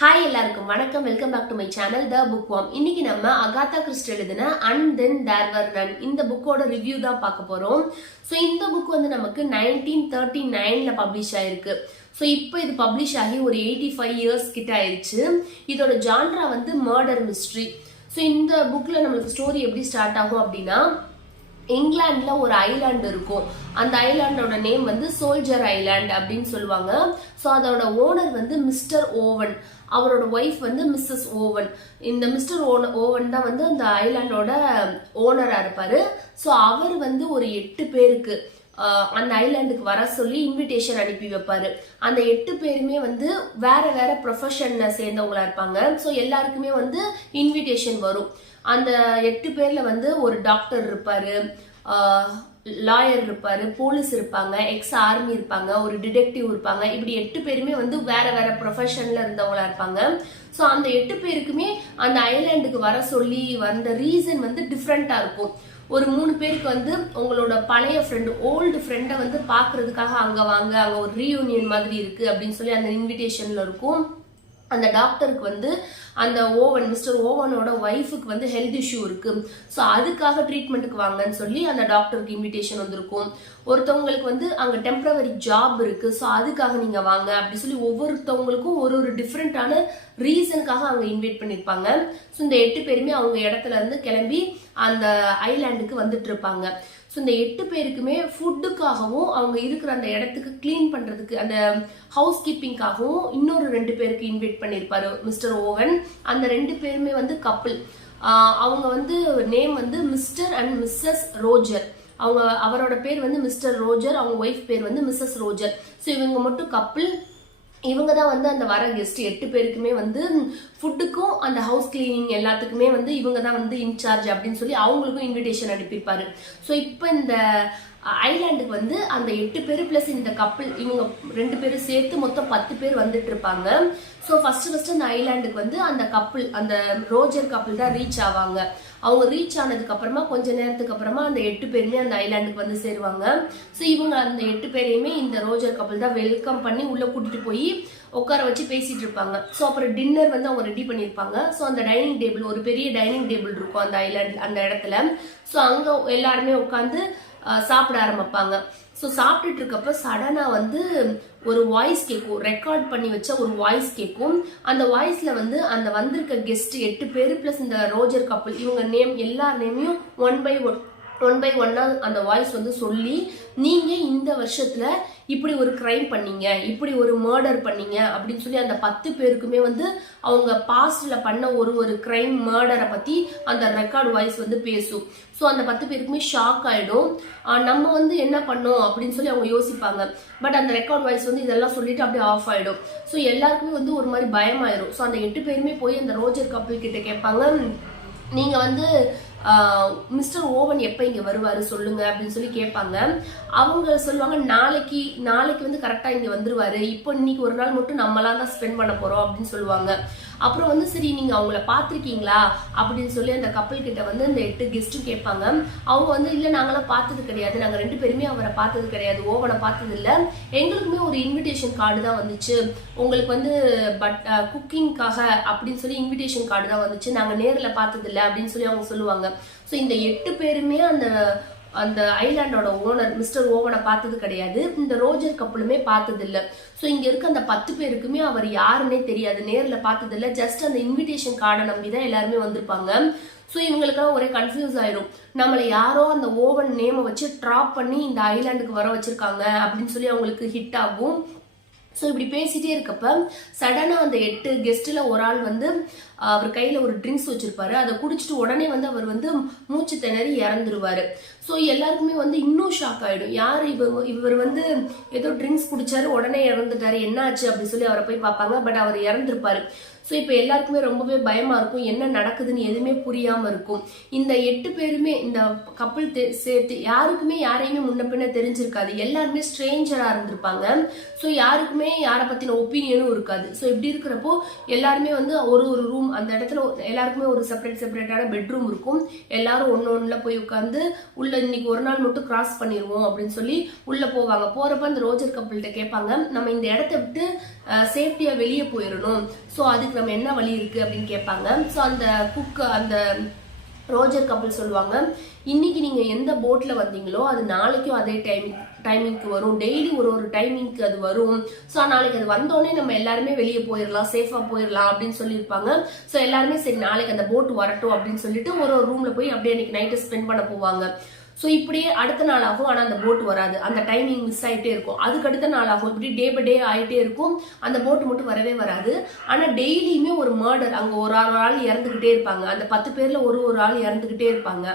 Hi எல்லாருக்கும் வணக்கம். Welcome back to my channel the bookworm. இன்னைக்கு நம்ம அகாதா கிறிஸ்டி எழுதின and then there were none இந்த புக்கோட ரிவ்யூ தான் பார்க்க போறோம். ஸோ இந்த புக் வந்து நமக்கு 1939ல பப்ளிஷ் ஆயிருக்கு. ஸோ இப்போ இது பப்ளிஷ் ஆகி ஒரு 85 இயர்ஸ் கிட்ட ஆயிடுச்சு. இதோட ஜான்ரா வந்து மர்டர் மிஸ்ட்ரி. ஸோ இந்த புக்ல நம்மளுக்கு ஸ்டோரி எப்படி ஸ்டார்ட் ஆகும் அப்படின்னா, இங்கிலாந்துல ஒரு ஐலாண்ட் இருக்கும். அந்த ஐலாண்டோட நேம் வந்து சோல்ஜர் ஐலாண்ட் அப்படின்னு சொல்லுவாங்க. ஸோ அதோட ஓனர் வந்து மிஸ்டர் ஓவன், அவரோட ஒய்ஃப் வந்து மிஸ்ஸஸ் ஓவன். இந்த மிஸ்டர் ஓவன் தான் வந்து அந்த ஐலாண்டோட ஓனரா இருப்பாரு. ஸோ அவர் வந்து ஒரு 8 பேருக்கு அந்த ஐலாண்டுக்கு வர சொல்லி இன்விடேஷன் அனுப்பி வைப்பாரு. அந்த 8 பேருமே வந்து வேற வேற ப்ரொஃபஷன்ல சேர்ந்தவங்களா இருப்பாங்க. ஸோ எல்லாருக்குமே வந்து இன்விடேஷன் வரும். அந்த 8 பேர்ல வந்து ஒரு டாக்டர் இருப்பாரு, லாயர் இருப்பாரு, போலீஸ் இருப்பாங்க, எக்ஸ் ஆர்மி இருப்பாங்க, ஒரு டிடெக்டிவ் இருப்பாங்க. இப்படி 8 பேருமே வந்து வேற வேற ப்ரொஃபஷன்ல இருந்தவங்களா இருப்பாங்க. ஸோ அந்த 8 பேருக்குமே அந்த ஐலாண்டுக்கு வர சொல்லி வந்த ரீசன் வந்து டிஃப்ரெண்டா இருக்கும். ஒரு 3 பேருக்கு வந்து உங்களோட பழைய ஃப்ரெண்டு, ஓல்டு ஃப்ரெண்டை வந்து பாக்குறதுக்காக அங்க வாங்க, அங்க ஒரு ரீயூனியன் மாதிரி இருக்கு அப்படின்னு சொல்லி அந்த இன்விடேஷன்ல இருக்கும். அந்த டாக்டருக்கு வந்து அந்த மிஸ்டர் ஓவனோட ஒய்ஃபுக்கு வந்து ஹெல்த் இஷ்யூ இருக்கு. ஸோ அதுக்காக ட்ரீட்மெண்ட்டுக்கு வாங்கன்னு சொல்லி அந்த டாக்டருக்கு இன்விடேஷன் வந்திருக்கும். ஒருத்தவங்களுக்கு வந்து அங்க டெம்பரவரி ஜாப் இருக்கு, ஸோ அதுக்காக நீங்க வாங்க அப்படி சொல்லி ஒவ்வொருத்தவங்களுக்கும் ஒரு ஒரு டிஃப்ரெண்டான ரீசனுக்காக அங்க இன்வைட் பண்ணிருப்பாங்க. ஸோ இந்த 8 பேருமே அவங்க இடத்துல இருந்து கிளம்பி அந்த ஐலாண்டுக்கு வந்துட்டு இருப்பாங்க. ஸோ இந்த 8 பேருக்குமே ஃபுட்டுக்காகவும் அவங்க இருக்கிற அந்த இடத்துக்கு கிளீன் பண்றதுக்கு அந்த ஹவுஸ் கீப்பிங்காகவும் இன்னொரு 2 பேருக்கு இன்வைட் பண்ணிருப்பாரு மிஸ்டர் ஓவன். அந்த 2 பேருமே வந்து கப்பிள். அவங்க வந்து நேம் வந்து மிஸ்டர் அண்ட் மிஸ்ஸஸ் ரோஜர். அவரோட பேர் வந்து மிஸ்டர் ரோஜர், அவங்க ஒய்ஃப் பேர் வந்து மிஸ்ஸஸ் ரோஜர். ஸோ இவங்க மட்டும் கப்பிள். இவங்க தான் வந்து அந்த வர கெஸ்ட் 8 பேருக்குமே வந்து ஃபுட்டுக்கும் அந்த ஹவுஸ் கிளீனிங் எல்லாத்துக்குமே வந்து இவங்க தான் வந்து இன்சார்ஜ் அப்படின்னு சொல்லி அவங்களுக்கும் இன்விடேஷன் அனுப்பியிருப்பாரு. ஸோ இப்போ இந்த ஐலாண்டுக்கு வந்து அந்த 8 பேரு பிளஸ் இந்த கப்பிள் இவங்க 2 பேரும் சேர்த்து மொத்தம் 10 பேர் வந்துட்டு இருப்பாங்க. ஸோ ஃபர்ஸ்ட் அந்த ஐலாண்டுக்கு வந்து அந்த கப்பிள், அந்த ரோஜர் கப்பிள் தான் ரீச் ஆவாங்க. அவங்க ரீச் ஆனதுக்கு அப்புறமா கொஞ்ச நேரத்துக்கு அப்புறமா அந்த 8 பேருமே அந்த ஐலாண்டுக்கு வந்து சேருவாங்க. ஸோ இவங்க அந்த 8 பேரையுமே இந்த ரோஜர் கப்பிள் தான் வெல்கம் பண்ணி உள்ள கூட்டிட்டு போய் உட்கார வச்சு பேசிட்டு இருப்பாங்க. ஸோ அப்புறம் டின்னர் வந்து அவங்க ரெடி பண்ணியிருப்பாங்க. ஸோ அந்த டைனிங் டேபிள், ஒரு பெரிய டைனிங் டேபிள் இருக்கும் அந்த ஐலாண்ட் அந்த இடத்துல. ஸோ அங்க எல்லாருமே உட்காந்து சாப்பிட ஆரம்பிப்பாங்க. ஸோ சாப்பிட்டுட்டு இருக்கப்ப சடனா வந்து ஒரு வாய்ஸ் கேட்கும், ரெக்கார்ட் பண்ணி வச்ச ஒரு வாய்ஸ் கேட்கும். அந்த வாய்ஸ்ல வந்து அந்த வந்திருக்க கெஸ்ட் 8 பேரு பிளஸ் இந்த ரோஜர் கப்பிள் இவங்க நேம் எல்லார் நேமையும் ஒன் பை ஒன்னா அந்த வாய்ஸ் வந்து சொல்லி, நீங்க இந்த வருஷத்துல இப்படி ஒரு கிரைம் பண்ணீங்க, இப்படி ஒரு மர்டர் பண்ணீங்க அப்படின்னு சொல்லி அந்த 10 பேருக்குமே வந்து அவங்க பாஸ்ட்ல பண்ண ஒரு கிரைம் மர்டரை பத்தி அந்த ரெக்கார்ட் வாய்ஸ் வந்து பேசும். ஸோ அந்த 10 பேருக்குமே ஷாக் ஆயிடும். நம்ம வந்து என்ன பண்ணோம் அப்படின்னு சொல்லி அவங்க யோசிப்பாங்க. பட் அந்த ரெக்கார்ட் வாய்ஸ் வந்து இதெல்லாம் சொல்லிட்டு அப்படியே ஆஃப் ஆயிடும். ஸோ எல்லாருக்குமே வந்து ஒரு மாதிரி பயமாயிரும். ஸோ அந்த 8 பேருமே போய் அந்த ரோஜர் கப்பிள் கிட்ட கேட்பாங்க, நீங்க வந்து மிஸ்டர் ஓவன் எப்ப இங்க வருவாரு சொல்லுங்க அப்படின்னு சொல்லி கேட்பாங்க. அவங்க சொல்லுவாங்க, நாளைக்கு வந்து கரெக்டா இங்க வந்துருவாரு, இப்போ இன்னைக்கு ஒரு நாள் மட்டும் நம்மளாம் தான் ஸ்பெண்ட் பண்ண போறோம் அப்படின்னு சொல்லுவாங்க. அப்புறம் வந்து சரி நீங்க அவங்கள பாத்திருக்கீங்களா அப்படின்னு சொல்லி அந்த கப்பல் கிட்ட வந்து அந்த 8 கெஸ்டும் கேட்பாங்க. அவங்க வந்து இல்ல நாங்களாம் பார்த்தது கிடையாது, நாங்க 2 பேருமே அவரை பார்த்தது கிடையாது, ஓவனை பார்த்தது இல்ல, எங்களுக்குமே ஒரு இன்விடேஷன் கார்டு தான் வந்துச்சு, உங்களுக்கு வந்து குக்கிங்காக அப்படின்னு சொல்லி இன்விடேஷன் கார்டு தான் வந்துச்சு, நாங்க நேரில் பார்த்தது இல்லை அப்படின்னு சொல்லி அவங்க சொல்லுவாங்க. ஸோ இந்த 8 பேருமே அந்த ஐலாண்டோட ஓனர் மிஸ்டர் ஓவனை பார்த்தது கிடையாது, இந்த ரோஜர் கப்பலுமே பார்த்தது இல்ல. ஸோ இங்க இருக்க அந்த 10 பேருக்குமே அவர் யாருன்னே தெரியாது, நேரில் பார்த்தது இல்ல, ஜஸ்ட் அந்த இன்விடேஷன் கார்டை நம்பி தான் எல்லாருமே வந்திருப்பாங்க. ஸோ இவங்களுக்கெல்லாம் ஒரே கன்ஃபியூஸ் ஆயிரும், நம்மளை யாரோ அந்த ஓவன் நேமை வச்சு ட்ராப் பண்ணி இந்த ஐலாண்டுக்கு வர வச்சிருக்காங்க அப்படின்னு சொல்லி அவங்களுக்கு ஹிட் ஆகும். ஸோ இப்படி பேசிட்டே இருக்கப்ப சடனா அந்த 8 கெஸ்ட்ல ஒரு ஆள் வந்து அவர் கையில ஒரு ட்ரிங்க்ஸ் வச்சிருப்பாரு. அதை குடிச்சிட்டு உடனே வந்து அவர் வந்து மூச்சு திணறி இறந்துருவாரு. ஸோ எல்லாருக்குமே வந்து இன்னும் ஷாக் ஆயிடும், யார் இவர் வந்து ஏதோ ட்ரிங்க்ஸ் குடிச்சாரு உடனே இறந்துட்டாரு, என்ன ஆச்சு அப்படின்னு சொல்லி அவரை போய் பார்ப்பாங்க. But our இறந்துருப்பாரு. ஸோ இப்போ எல்லாருக்குமே ரொம்பவே பயமா இருக்கும், என்ன நடக்குதுன்னு எதுவுமே புரியாம இருக்கும். இந்த 8 பேருமே இந்த கப்பிள் சேர்த்து யாருக்குமே யாரையுமே முன்ன பின்ன தெரிஞ்சிருக்காது, எல்லாருமே ஸ்ட்ரேஞ்சரா இருந்திருப்பாங்க. ஸோ யாருக்குமே யாரை பத்தின ஒப்பீனியனும் இருக்காது. ஸோ இப்படி இருக்கிறப்போ எல்லாருமே வந்து ஒரு ரூம், அந்த இடத்துல எல்லாருக்குமே ஒரு செப்பரேட்டான பெட்ரூம் இருக்கும். எல்லாரும் ஒன்னொன்னுல போய் உட்காந்து உள்ள இன்னைக்கு ஒரு நாள் மட்டும் கிராஸ் பண்ணிடுவோம் அப்படின்னு சொல்லி உள்ள போவாங்க. போறப்ப அந்த ரோஜர் கப்பிள்கிட்ட கேட்பாங்க, நம்ம இந்த இடத்த விட்டு சேஃப்டியா வெளியே போயிடணும், ஸோ அதுக்கு நம்ம என்ன வழி இருக்கு அப்படின்னு கேட்பாங்க. ஸோ அந்த அந்த ரோஜர் கப்பிள் சொல்லுவாங்க, இன்னைக்கு நீங்க எந்த போட்ல வந்தீங்களோ அது நாளைக்கும் அதே டைமிங்க்கு வரும், டெய்லி ஒரு டைமிங்க்கு அது வரும். ஸோ நாளைக்கு அது வந்தோடனே நம்ம எல்லாருமே வெளியே போயிடலாம், சேஃபா போயிடலாம் அப்படின்னு சொல்லியிருப்பாங்க. ஸோ எல்லாருமே சரி நாளைக்கு அந்த போட் வரட்டும் அப்படின்னு சொல்லிட்டு ஒரு ரூம்ல போய் அப்படியே அன்னைக்கு நைட்டு ஸ்பெண்ட் பண்ண போவாங்க. ஸோ இப்படியே அடுத்த நாள் ஆகும், ஆனால் அந்த போட் வராது, அந்த டைமிங் மிஸ் ஆகிட்டே இருக்கும். அதுக்கு அடுத்த நாள் ஆகும், இப்படி டே பை டே ஆகிட்டே இருக்கும், அந்த போட்டு மட்டும் வரவே வராது. ஆனால் டெய்லியுமே ஒரு மர்டர், அங்கே ஒரு ஆள் இறந்துகிட்டே இருப்பாங்க, அந்த 10 பேர்ல ஒரு ஆள் இறந்துகிட்டே இருப்பாங்க.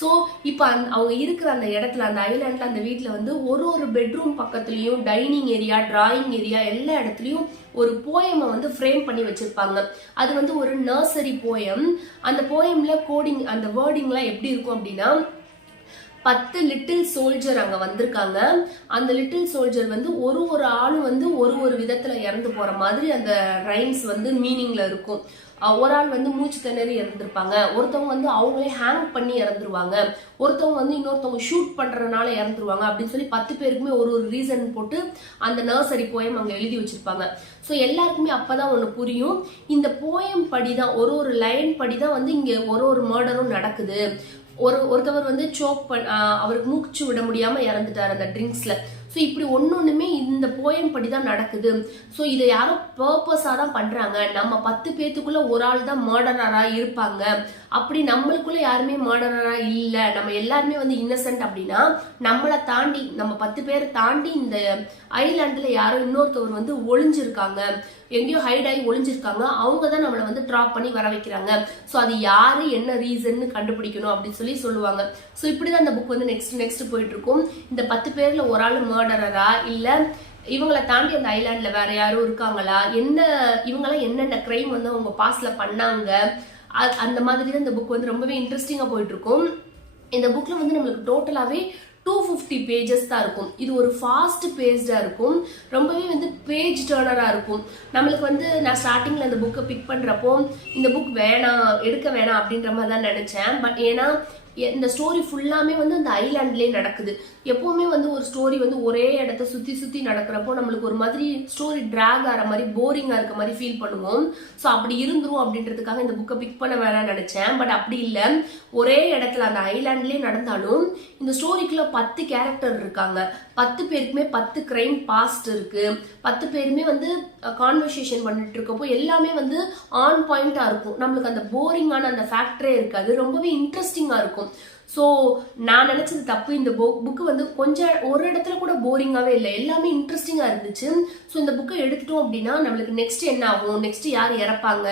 ஸோ இப்போ அவங்க இருக்கிற அந்த இடத்துல, அந்த ஐலாண்ட்ல, அந்த வீட்டில் வந்து ஒரு பெட்ரூம் பக்கத்துலயும் டைனிங் ஏரியா, டிராயிங் ஏரியா, எல்லா இடத்துலயும் ஒரு போயமை வந்து ஃப்ரேம் பண்ணி வச்சிருப்பாங்க. அது வந்து ஒரு நர்சரி போயம். அந்த போயம்ல கோடிங், அந்த வேர்டிங்லாம் எப்படி இருக்கும் அப்படின்னா, 10 லிட்டில் சோல்ஜர் அங்க வந்திருக்காங்க. அந்த லிட்டில் சோல்ஜர் வந்து ஒரு ஆளும் வந்து ஒரு விதத்துல இறந்து போற மாதிரி அந்த ரைம்ஸ் வந்து மீனிங்ல இருக்கும். ஒரு ஆள் வந்து மூச்சு திணறி இறந்துருப்பாங்க, ஒருத்தவங்க வந்து அவங்களே ஹேங் பண்ணி இறந்துருவாங்க, ஒருத்தவங்க வந்து இன்னொருத்தவங்க ஷூட் பண்றதுனால இறந்துருவாங்க அப்படின்னு சொல்லி 10 பேருக்குமே ஒரு ரீசன் போட்டு அந்த நர்சரி போயம் அங்க எழுதி வச்சிருப்பாங்க. ஸோ எல்லாருக்குமே அப்பதான் ஒண்ணு புரியும், இந்த போயம் படிதான், ஒரு லைன் படிதான் வந்து இங்க ஒரு மர்டரும் நடக்குது. ஒருத்தவர் வந்து சோக் அவருக்கு மூச்சு விட முடியாம இறந்துட்டார் அந்த ட்ரிங்க்ஸ்ல. ஸோ இப்படி ஒன்னொன்னுமே இந்த போயம் படிதான் நடக்குது. ஸோ இதை யாரும் பர்பஸா தான் பண்றாங்க, நம்ம 10 பேத்துக்குள்ள ஒரு ஆள் தான் மர்டரரா இருப்பாங்க, அப்படி நம்மளுக்குள்ள யாருமே மர்டரரா இல்ல, நம்ம எல்லாருமே வந்து இன்னசென்ட் அப்படின்னா நம்மளை தாண்டி, நம்ம 10 பேரை தாண்டி இந்த ஐலாண்டுல யாரோ இன்னொருத்தவர் வந்து ஒளிஞ்சிருக்காங்க, எங்கேயோ ஹைட் ஆகி ஒளிஞ்சிருக்காங்க, அவங்க தான் நம்மளை வந்து ட்ராப் பண்ணி வர வைக்கிறாங்க. ஸோ அது யாரு, என்ன ரீசன் கண்டுபிடிக்கணும் அப்படின்னு சொல்லி சொல்லுவாங்க. ஸோ இப்படிதான் அந்த புக் வந்து நெக்ஸ்ட் போயிட்டு இருக்கும். இந்த 10 பேர்ல ஒரு ஆள் மர்டரரா இல்ல இவங்களை தாண்டி அந்த ஐலாண்ட்ல வேற யாரும் இருக்காங்களா, என்ன இவங்கெல்லாம் என்னென்ன கிரைம் வந்து அவங்க பாஸ்ட்ல பண்ணாங்க, அந்த மாதிரி தான் இந்த புக் வந்து ரொம்பவே இன்ட்ரெஸ்டிங்கா போயிட்டு இருக்கும். இந்த புக்ல வந்து நம்மளுக்கு டோட்டலாவே 250 பேஜஸ் தான் இருக்கும். இது ஒரு ஃபாஸ்ட் பேஜ்டா இருக்கும், ரொம்பவே வந்து பேஜ் டர்னரா இருக்கும். நம்மளுக்கு வந்து நான் ஸ்டார்டிங்ல இந்த புக்கை பிக் பண்றப்போ இந்த புக் எடுக்க வேணாம் அப்படின்ற மாதிரி தான் நினைச்சேன். பட் ஏன்னா இந்த ஸ்டோரி ஃபுல்லாமே வந்து அந்த ஐலாண்ட்லயே நடக்குது. எப்பவுமே வந்து ஒரு ஸ்டோரி வந்து ஒரே இடத்த சுத்தி நடக்கிறப்போ நம்மளுக்கு ஒரு மாதிரி ஸ்டோரி டிராக் ஆகிற மாதிரி, போரிங்கா இருக்க மாதிரி ஃபீல் பண்ணுவோம். ஸோ அப்படி இருந்துரும் அப்படின்றதுக்காக இந்த புக்கை பிக் பண்ண வேணாம்னு நினைச்சேன். பட் அப்படி இல்லை, ஒரே இடத்துல அந்த ஐலாண்ட்லயே நடந்தாலும் இந்த ஸ்டோரிக்குள்ள 10 கேரக்டர் இருக்காங்க, 10 பேருக்குமே 10 கிரைம் பாஸ்ட் இருக்கு, 10 பேருமே வந்து கான்வர்சேஷன் பண்ணிட்டு இருக்கப்போ எல்லாமே வந்து ஆன் பாயிண்டா இருக்கும். நம்மளுக்கு அந்த போரிங்கான அந்த ஃபேக்டரே இருக்காது, ரொம்பவே இன்ட்ரெஸ்டிங்கா இருக்கும். ஸோ நான் நினைச்சது தப்பு, இந்த புக்கு வந்து கொஞ்சம் ஒரு இடத்துல கூட போரிங்காவே இல்லை, எல்லாமே இன்ட்ரெஸ்டிங்கா இருந்துச்சு. ஸோ இந்த புக்கை எடுத்துட்டோம் அப்படின்னா நம்மளுக்கு நெக்ஸ்ட் என்ன ஆகும், நெக்ஸ்ட் யார் இறப்பாங்க,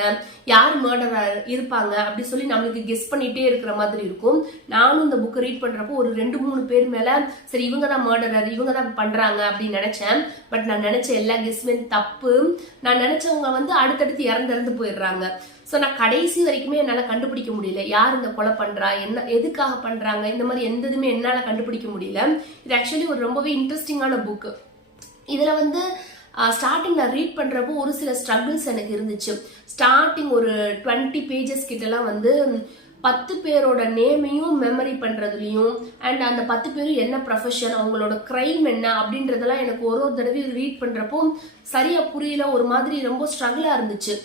யார் மர்டரர் இருப்பாங்க அப்படி சொல்லி நம்மளுக்கு கெஸ் பண்ணிட்டே இருக்கிற மாதிரி இருக்கும். நானும் இந்த புக்கை ரீட் பண்றப்போ ஒரு 2-3 பேர் மேல சரி இவங்க தான் மர்டரர், இவங்க தான் பண்றாங்க அப்படின்னு நினைச்சேன். பட் நான் நினைச்ச எல்லா கெஸ்மே தப்பு. நான் நினைச்சவங்க வந்து அடுத்தடுத்து இறந்து போயிடுறாங்க. ஸோ நான் கடைசி வரைக்குமே என்னால் கண்டுபிடிக்க முடியல, யார் இந்த கொலை பண்றா, என்ன எதுக்காக பண்றாங்க, இந்த மாதிரி எந்த இதுவுமே என்னால் கண்டுபிடிக்க முடியல. இது ஆக்சுவலி ஒரு ரொம்பவே இன்ட்ரெஸ்டிங்கான புக். இதுல வந்து ஸ்டார்டிங் நான் ரீட் பண்றப்போ ஒரு சில ஸ்ட்ரகிள்ஸ் எனக்கு இருந்துச்சு. ஸ்டார்டிங் ஒரு 20 பேஜஸ் கிட்டலாம் வந்து 10 பேரோட நேமையும் மெமரி பண்றதுலயும் அண்ட் அந்த 10 பேரும் என்ன ப்ரொஃபஷன், அவங்களோட கிரைம் என்ன அப்படின்றதெல்லாம் எனக்கு ஒரு தடவை ரீட் பண்றப்போ சரியா புரியல, ஒரு மாதிரி ரொம்ப ஸ்ட்ரகிளா இருந்துச்சு.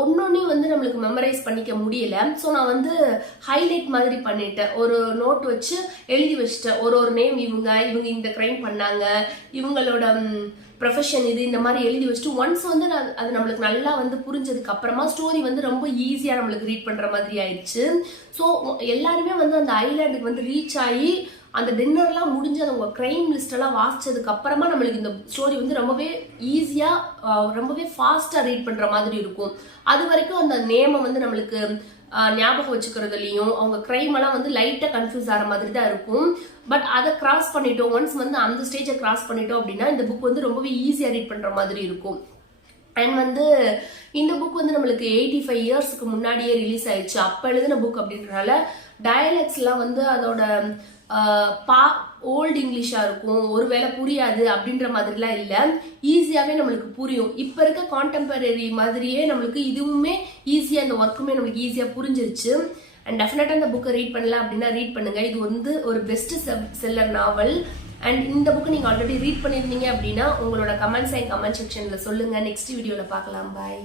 ஒன்னொன்னையும் வந்து நம்மளுக்கு மெமரைஸ் பண்ணிக்க முடியல. ஸோ நான் வந்து ஹைலைட் மாதிரி பண்ணிட்டேன், ஒரு நோட் வச்சு எழுதி வச்சுட்டேன், ஒரு நேம், இவங்க இந்த கிரைம் பண்ணாங்க, இவங்களோட ப்ரொஃபஷன் இது, இந்த மாதிரி எழுதி வச்சுட்டு ஒன்ஸ் வந்து அது நம்மளுக்கு நல்லா வந்து புரிஞ்சதுக்கு அப்புறமா ஸ்டோரி வந்து ரொம்ப ஈஸியா நம்மளுக்கு ரீட் பண்ற மாதிரி ஆயிடுச்சு. ஸோ எல்லாருமே வந்து அந்த ஐலாண்டுக்கு வந்து ரீச் ஆகி அந்த டின்னர்லாம் முடிஞ்சு அவங்க கிரைம் லிஸ்ட் எல்லாம் வாசிச்சதுக்கு அப்புறமா நம்மளுக்கு இந்த ஸ்டோரி வந்து ரொம்பவே ஈஸியா ரொம்பவே ஃபாஸ்டா ரீட் பண்ற மாதிரி இருக்கும். அது வரைக்கும் அந்த நேமை வந்து நம்மளுக்கு ஞாபகம் வச்சுக்கிறதுலையும் அவங்க கிரைம் எல்லாம் வந்து லைட்டா கன்ஃபியூஸ் ஆகிற மாதிரி தான் இருக்கும். பட் அதை கிராஸ் பண்ணிட்டோம், ஒன்ஸ் வந்து அந்த ஸ்டேஜை கிராஸ் பண்ணிட்டோம் அப்படின்னா இந்த புக் வந்து ரொம்பவே ஈஸியா ரீட் பண்ற மாதிரி இருக்கும். அண்ட் வந்து இந்த புக் வந்து நம்மளுக்கு 85 இயர்ஸ்க்கு முன்னாடியே ரிலீஸ் ஆயிடுச்சு. அப்ப எழுதின புக் அப்படின்றனால டயலாக்ஸ் எல்லாம் வந்து அதோட ஓல்டு இங்கிலீஷா இருக்கும், ஒருவேளை புரியாது அப்படின்ற மாதிரிலாம் இல்லை, ஈஸியாவே நம்மளுக்கு புரியும். இப்ப இருக்க கான்டெம்பரரி மாதிரியே நம்மளுக்கு இதுவுமே ஈஸியா, இந்த ஒர்க்குமே நம்மளுக்கு ஈஸியா புரிஞ்சிருச்சு. அண்ட் டெஃபினட்டா இந்த புக்கை ரீட் பண்ணல அப்படின்னா ரீட் பண்ணுங்க. இது வந்து ஒரு பெஸ்ட் செல்லர் நாவல். அண்ட் இந்த புக்கை நீங்க ஆல்ரெடி ரீட் பண்ணிருந்தீங்க அப்படின்னா உங்களோட கமெண்ட்ஸ் என் கமெண்ட் செக்ஷன்ல சொல்லுங்க. நெக்ஸ்ட் வீடியோல பார்க்கலாம். பாய்.